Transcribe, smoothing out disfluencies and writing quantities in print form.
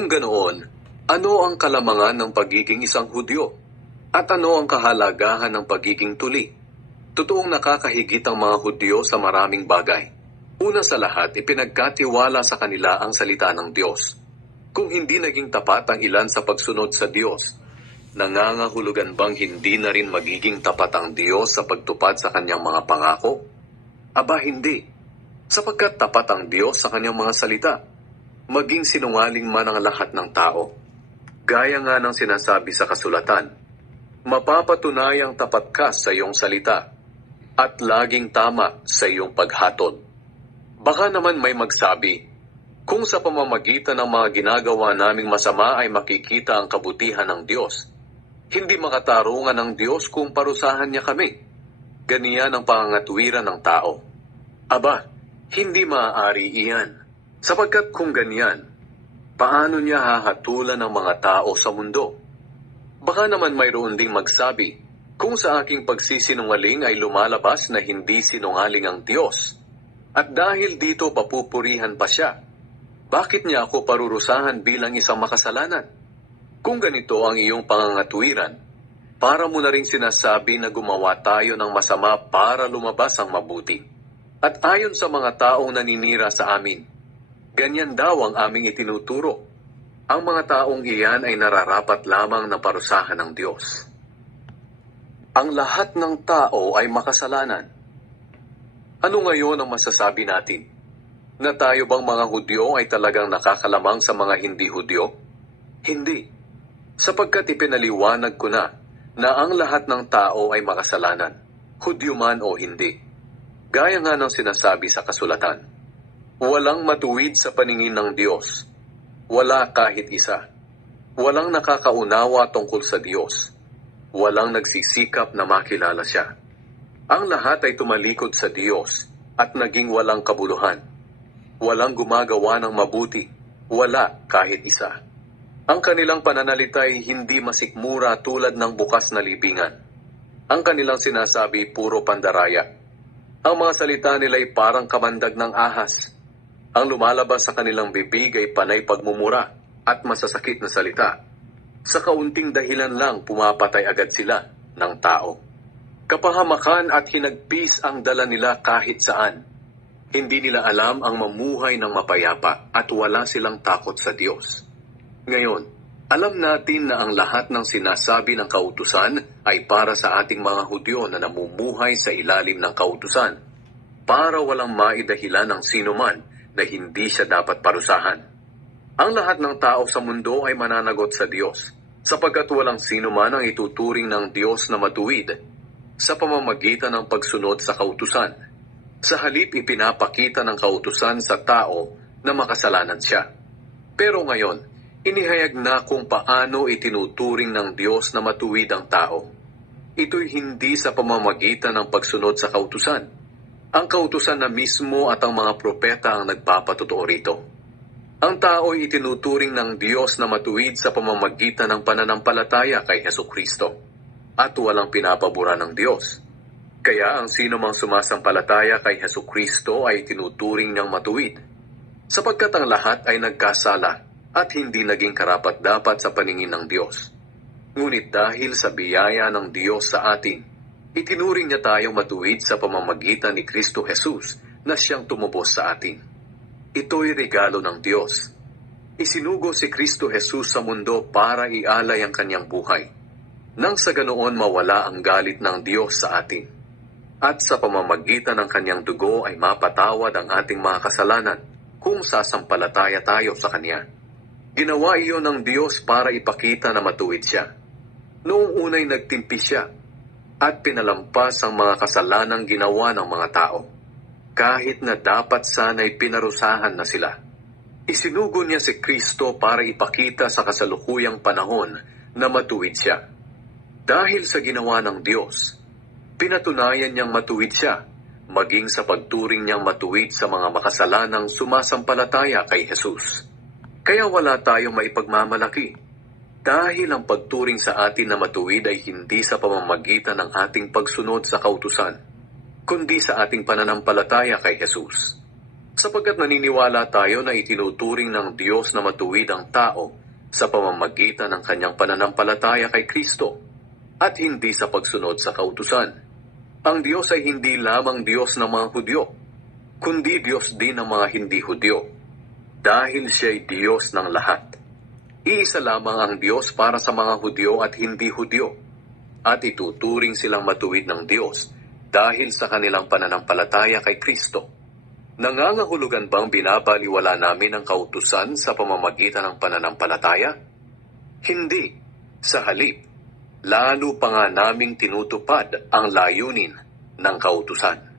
Kung ganoon, ano ang kalamangan ng pagiging isang Hudyo? At ano ang kahalagahan ng pagiging tuli? Totoong nakakahigit ang mga Hudyo sa maraming bagay. Una sa lahat, ipinagkatiwala sa kanila ang salita ng Diyos. Kung hindi naging tapat ang ilan sa pagsunod sa Diyos, nangangahulugan bang hindi na rin magiging tapat ang Diyos sa pagtupad sa kanyang mga pangako? Aba hindi, sapagkat tapat ang Diyos sa kanyang mga salita, maging sinungaling man ang lahat ng tao. Gaya nga ng sinasabi sa kasulatan, mapapatunayang tapat ka sa iyong salita, at laging tama sa iyong paghatod. Baka naman may magsabi, kung sa pamamagitan ng mga ginagawa naming masama ay makikita ang kabutihan ng Diyos, hindi makatarungan ng Diyos kung parusahan niya kami. Ganiyan ang pangangatwiran ng tao. Aba, hindi maaari iyan. Sapagkat kung ganyan, paano niya hahatulan ang mga tao sa mundo? Baka naman mayroon ding magsabi, kung sa aking pagsisinungaling ay lumalabas na hindi sinungaling ang Diyos, at dahil dito papupurihan pa siya, bakit niya ako parurusahan bilang isang makasalanan? Kung ganito ang iyong pangangatwiran, para mo na rin sinasabi na gumawa tayo ng masama para lumabas ang mabuti. At ayon sa mga taong naninira sa amin, ganyan daw ang aming itinuturo. Ang mga taong iyan ay nararapat lamang na parusahan ng Diyos. Ang lahat ng tao ay makasalanan. Ano ngayon ang masasabi natin? Na tayo bang mga Hudyo ay talagang nakakalamang sa mga hindi Hudyo? Hindi. Sapagkat ipinaliwanag ko na ang lahat ng tao ay makasalanan, Hudyo man o hindi. Gaya nga ng sinasabi sa kasulatan, walang matuwid sa paningin ng Diyos. Wala kahit isa. Walang nakakaunawa tungkol sa Diyos. Walang nagsisikap na makilala siya. Ang lahat ay tumalikod sa Diyos at naging walang kabuluhan. Walang gumagawa ng mabuti. Wala kahit isa. Ang kanilang pananalita ay hindi masikmura tulad ng bukas na libingan. Ang kanilang sinasabi puro pandaraya. Ang mga salita nila ay parang kamandag ng ahas. Ang lumalabas sa kanilang bibig ay panay pagmumura at masasakit na salita. Sa kaunting dahilan lang pumapatay agad sila ng tao. Kapahamakan at hinagpis ang dala nila kahit saan. Hindi nila alam ang mamuhay ng mapayapa at wala silang takot sa Diyos. Ngayon, alam natin na ang lahat ng sinasabi ng kautusan ay para sa ating mga Hudyo na namumuhay sa ilalim ng kautusan, para walang maidahilan ng sino man na hindi siya dapat parusahan. Ang lahat ng tao sa mundo ay mananagot sa Diyos, sapagkat walang sino man ang ituturing ng Diyos na matuwid sa pamamagitan ng pagsunod sa kautusan. Sa halip ipinapakita ng kautusan sa tao na makasalanan siya. Pero ngayon, inihayag na kung paano itinuturing ng Diyos na matuwid ang tao. Ito'y hindi sa pamamagitan ng pagsunod sa kautusan. Ang kautusan na mismo at ang mga propeta ang nagpapatotoo rito. Ang tao'y itinuturing ng Diyos na matuwid sa pamamagitan ng pananampalataya kay Hesukristo. At walang pinapabura ng Diyos. Kaya ang sino mang sumasampalataya kay Hesukristo ay tinuturing niyang matuwid, sapagkat ang lahat ay nagkasala at hindi naging karapat-dapat sa paningin ng Diyos. Ngunit dahil sa biyaya ng Diyos sa atin, itinuring niya tayong matuwid sa pamamagitan ni Kristo Jesus na siyang tumubos sa atin. Ito'y regalo ng Diyos. Isinugo si Kristo Jesus sa mundo para ialay ang kanyang buhay, nang sa ganoon mawala ang galit ng Diyos sa atin. At sa pamamagitan ng kanyang dugo ay mapatawad ang ating mga kasalanan kung sasampalataya tayo sa kanya. Ginawa iyon ng Diyos para ipakita na matuwid siya. Noong unay nagtimpi siya at pinalampas ang mga kasalanang ginawa ng mga tao, kahit na dapat sana'y pinarusahan na sila. Isinugo niya si Kristo para ipakita sa kasalukuyang panahon na matuwid siya. Dahil sa ginawa ng Diyos, pinatunayan niyang matuwid siya, maging sa pagturing niyang matuwid sa mga makasalanang sumasampalataya kay Jesus. Kaya wala tayong maipagmamalaki, dahil ang pagturing sa atin na matuwid ay hindi sa pamamagitan ng ating pagsunod sa kautusan, kundi sa ating pananampalataya kay Jesus. Sapagkat naniniwala tayo na itinuturing ng Diyos na matuwid ang tao sa pamamagitan ng kanyang pananampalataya kay Kristo at hindi sa pagsunod sa kautusan. Ang Diyos ay hindi lamang Diyos ng mga Hudyo, kundi Diyos din ng mga hindi Hudyo, dahil siya'y Diyos ng lahat. Iisa lamang ang Diyos para sa mga Hudyo at hindi Hudyo, at ituturing silang matuwid ng Diyos dahil sa kanilang pananampalataya kay Kristo. Nangangahulugan bang binabaliwala namin ang kautusan sa pamamagitan ng pananampalataya? Hindi. Sa halip, lalo pa nga naming tinutupad ang layunin ng kautusan.